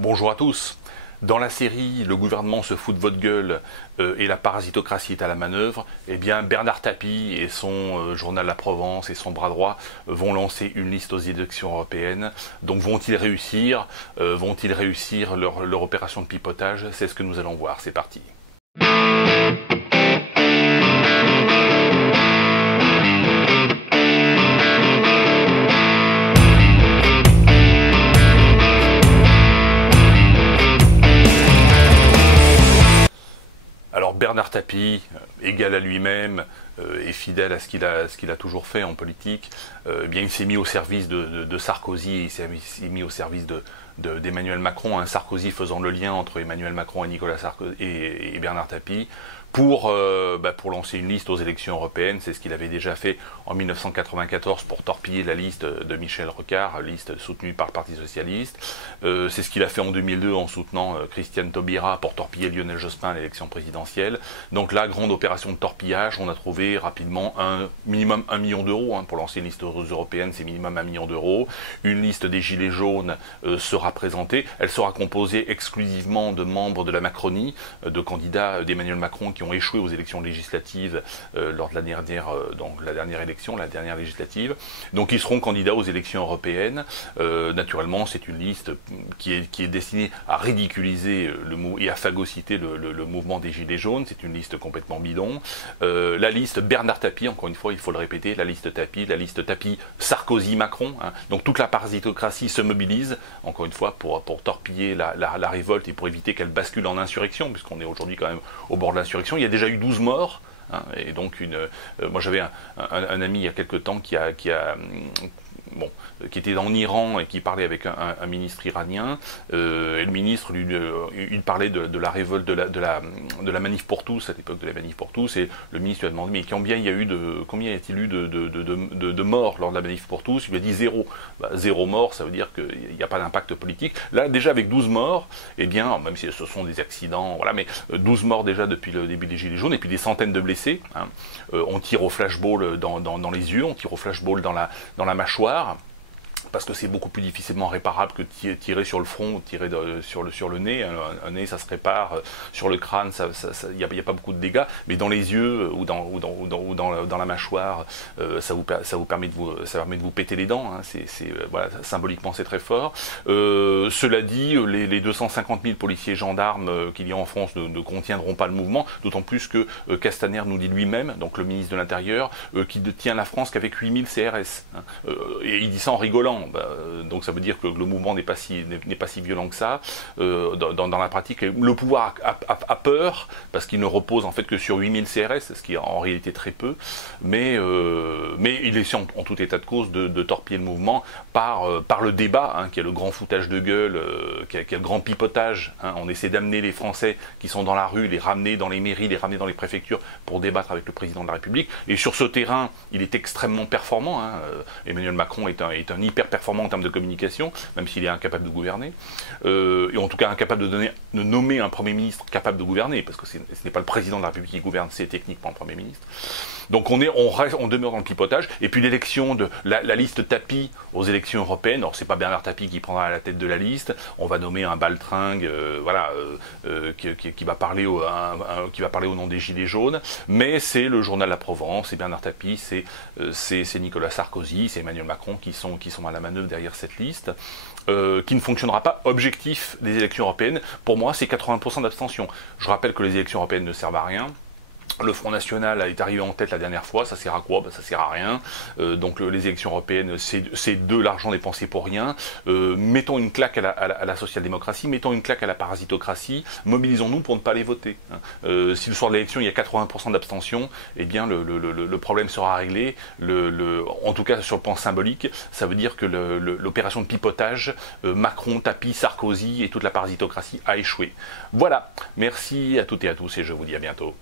Bonjour à tous. Dans la série Le gouvernement se fout de votre gueule et la parasitocratie est à la manœuvre, eh bien Bernard Tapie et son journal La Provence et son bras droit vont lancer une liste aux élections européennes. Donc vont-ils réussir leur opération de pipotage? C'est ce que nous allons voir. C'est parti. Alors Bernard Tapie, égal à lui-même et fidèle à ce qu'il a toujours fait en politique, bien il s'est mis au service de Sarkozy, il s'est mis au service d'Emmanuel Macron, hein, Sarkozy faisant le lien entre Emmanuel Macron et Nicolas Sarkozy et Bernard Tapie, pour lancer une liste aux élections européennes. C'est ce qu'il avait déjà fait en 1994 pour torpiller la liste de Michel Rocard, liste soutenue par le Parti Socialiste. C'est ce qu'il a fait en 2002 en soutenant Christiane Taubira pour torpiller Lionel Jospin à l'élection présidentielle. Donc là, grande opération de torpillage, on a trouvé rapidement minimum 1 million d'euros, hein, pour lancer une liste européenne, c'est minimum 1 million d'euros. Une liste des Gilets jaunes sera présentée, elle sera composée exclusivement de membres de la Macronie, de candidats d'Emmanuel Macron qui ont échoué aux élections législatives lors de la dernière élection, la dernière législative. Donc ils seront candidats aux élections européennes. Naturellement, c'est une liste qui est destinée à ridiculiser et à phagocyter le mouvement des Gilets jaunes. C'est une liste complètement bidon. La liste Bernard Tapie, encore une fois, il faut le répéter, la liste Tapie Sarkozy-Macron. Hein. Donc toute la parasitocratie se mobilise, encore une fois, pour torpiller la révolte et pour éviter qu'elle bascule en insurrection, puisqu'on est aujourd'hui quand même au bord de l'insurrection. Il y a déjà eu 12 morts, hein, et donc moi j'avais un ami il y a quelque temps qui était en Iran et qui parlait avec un ministre iranien, et le ministre il parlait de la révolte de la manif pour tous, à l'époque de la manif pour tous, et le ministre lui a demandé mais combien y a-t-il eu de morts lors de la manif pour tous? Il lui a dit zéro. Zéro mort, ça veut dire qu'il n'y a pas d'impact politique. Là déjà avec 12 morts, eh bien, même si ce sont des accidents, voilà, mais 12 morts déjà depuis le début des Gilets jaunes, et puis des centaines de blessés, hein. On tire au flashball dans les yeux, on tire au flashball dans la mâchoire, parce que c'est beaucoup plus difficilement réparable que tirer sur le front, tirer sur le nez. Un nez, ça se répare. Sur le crâne, il n'y a pas beaucoup de dégâts. Mais dans les yeux ou dans la mâchoire, ça permet de vous péter les dents. Hein. Voilà, symboliquement, c'est très fort. Cela dit, les 250 000 policiers gendarmes qu'il y a en France ne contiendront pas le mouvement, d'autant plus que Castaner nous dit lui-même, donc le ministre de l'Intérieur, qu'il ne tient la France qu'avec 8000 CRS. Hein. Et il dit ça en rigolant. Donc ça veut dire que le mouvement n'est pas si violent que ça. Dans la pratique, le pouvoir a peur, parce qu'il ne repose en fait que sur 8000 CRS, ce qui est en réalité très peu, mais il essaie en tout état de cause de torpiller le mouvement par le débat, hein, qui est le grand foutage de gueule, qui est le grand pipotage. Hein. On essaie d'amener les Français qui sont dans la rue, les ramener dans les mairies, les ramener dans les préfectures pour débattre avec le président de la République. Et sur ce terrain, il est extrêmement performant. Hein. Emmanuel Macron est un hyper performant en termes de communication, même s'il est incapable de gouverner, et en tout cas incapable de nommer un Premier ministre capable de gouverner, parce que ce n'est pas le président de la République qui gouverne, c'est techniquement le Premier ministre. Donc on demeure dans le pipotage, et puis l'élection de la liste Tapie aux élections européennes, alors c'est pas Bernard Tapie qui prendra la tête de la liste, on va nommer un baltringue, qui va parler au nom des Gilets jaunes, mais c'est le journal La Provence, c'est Bernard Tapie, c'est Nicolas Sarkozy, c'est Emmanuel Macron qui sont à la manœuvre derrière cette liste, qui ne fonctionnera pas. Objectif des élections européennes, pour moi, c'est 80% d'abstention. Je rappelle que les élections européennes ne servent à rien. Le Front National est arrivé en tête la dernière fois, ça sert à quoi? Ça sert à rien. Donc les élections européennes, c'est de l'argent dépensé pour rien. Mettons une claque à la social-démocratie, mettons une claque à la parasitocratie, mobilisons-nous pour ne pas les voter. Hein. Si le soir de l'élection il y a 80% d'abstention, eh bien le problème sera réglé. En tout cas sur le plan symbolique, ça veut dire que l'opération de pipotage, Macron, Tapie, Sarkozy et toute la parasitocratie a échoué. Voilà, merci à toutes et à tous et je vous dis à bientôt.